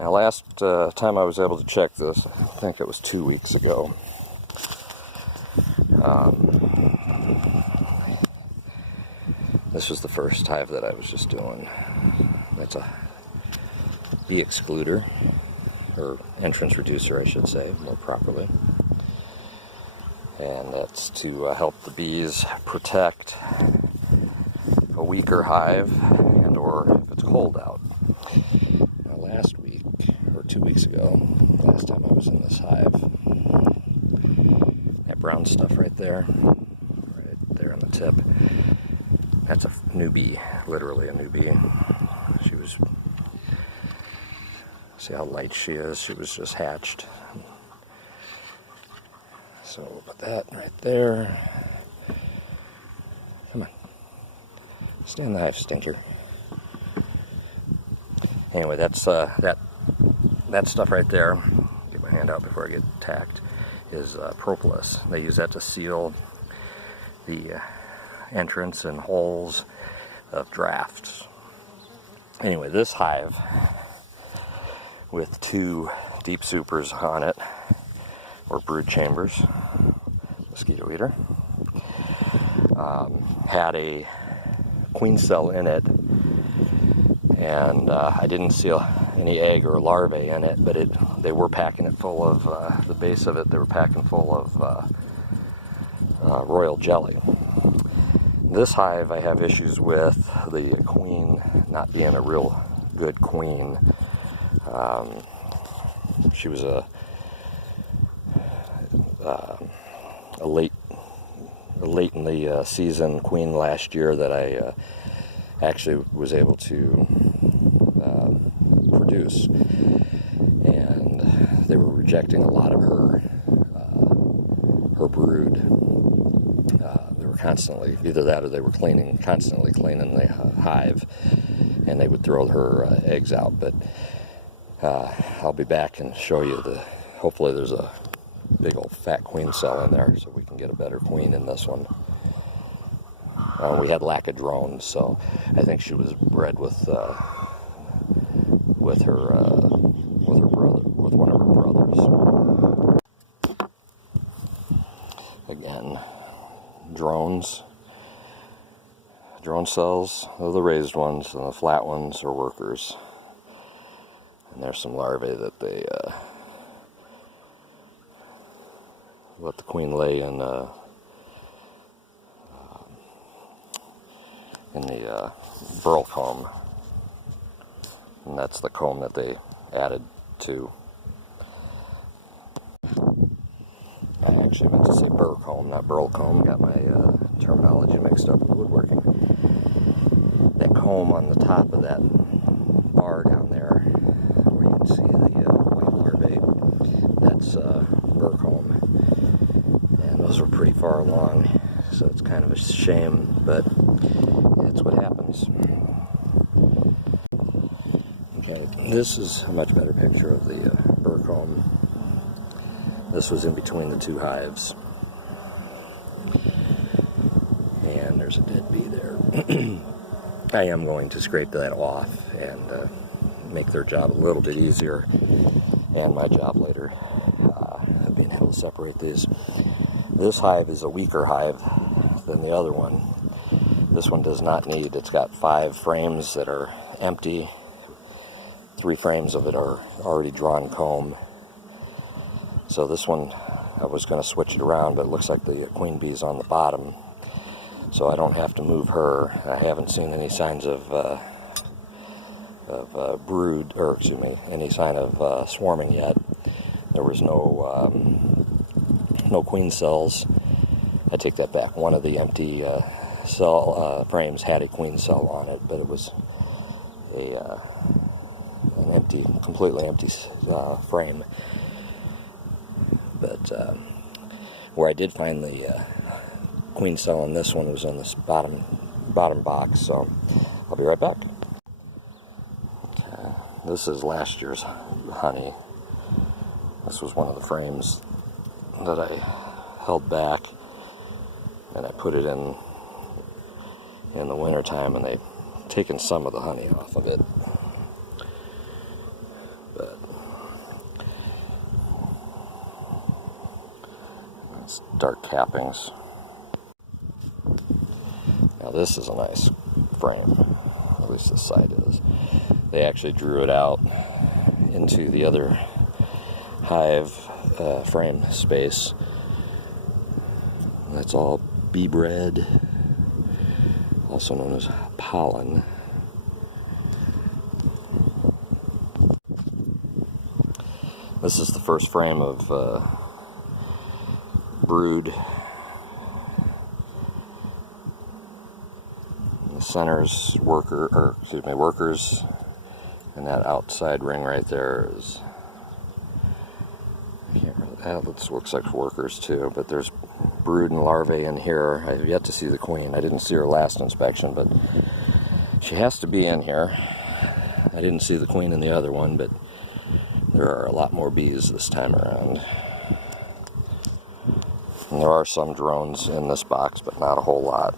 Now last time I was able to check this, I think it was 2 weeks ago. This was the first hive that I was just doing. That's a bee excluder, or entrance reducer I should say, more properly. And that's to help the bees protect a weaker hive and or if it's cold out. Now last week, or 2 weeks ago, last time I was in this hive, that brown stuff right there on the tip, that's a new bee, literally a new bee. She was, see how light she is, she was just hatched. So we'll put that right there. Come on. Stay in the hive, stinker. Anyway, that's that stuff right there. Get my hand out before I get attacked. Is propolis. They use that to seal the entrance and holes of drafts. Anyway, this hive with 2 deep supers on it, or brood chambers, mosquito eater, had a queen cell in it, and I didn't see any egg or larvae in it, but they were packing it full of, the base of it, they were packing full of royal jelly. This hive I have issues with the queen not being a real good queen. She was a late in the season queen last year that I actually was able to produce, and they were rejecting a lot of her brood. They were constantly, either that or they were constantly cleaning the hive, and they would throw her eggs out. But I'll be back and show you hopefully there's a big old fat queen cell in there so we can get a better queen in this one. We had lack of drones, so I think she was bred with her brother, with one of her brothers. Again, drone cells are the raised ones, and the flat ones are workers. And there's some larvae that they let the queen lay in the burl comb, and that's the comb that they added to. I actually meant to say burr comb, not burl comb. Got my terminology mixed up with woodworking. That comb on the top of that bar down there, where you can see the white larvae, that's burr comb. And those are pretty far along, so it's kind of a shame, but it's what happens. Okay, this is a much better picture of the burr comb. This was in between the 2 hives. And there's a dead bee there. I am going to scrape that off and make their job a little bit easier, and my job later, of being able to separate these. This hive is a weaker hive than the other one. This one does not need, it's got 5 frames that are empty. 3 frames of it are already drawn comb. So this one, I was going to switch it around, but it looks like the queen bee's on the bottom, so I don't have to move her. I haven't seen any signs of brood, or excuse me, any sign of swarming yet. There was no queen cells. I take that back. One of the empty cell frames had a queen cell on it, but it was an empty, completely empty frame. But where I did find the queen cell in this one was on this bottom box, so I'll be right back. Okay. This is last year's honey. This was one of the frames that I held back, and I put it in the wintertime, and they've taken some of the honey off of it. bit. It's dark cappings. Now this is a nice frame, at least this side is. They actually drew it out into the other hive frame space. That's all bee bread, also known as pollen. This is the first frame of brood. The center's workers, and that outside ring right there is, that looks like workers too, but there's brood and larvae in here. I've yet to see the queen. I didn't see her last inspection, but she has to be in here. I didn't see the queen in the other one, but there are a lot more bees this time around. And there are some drones in this box, but not a whole lot.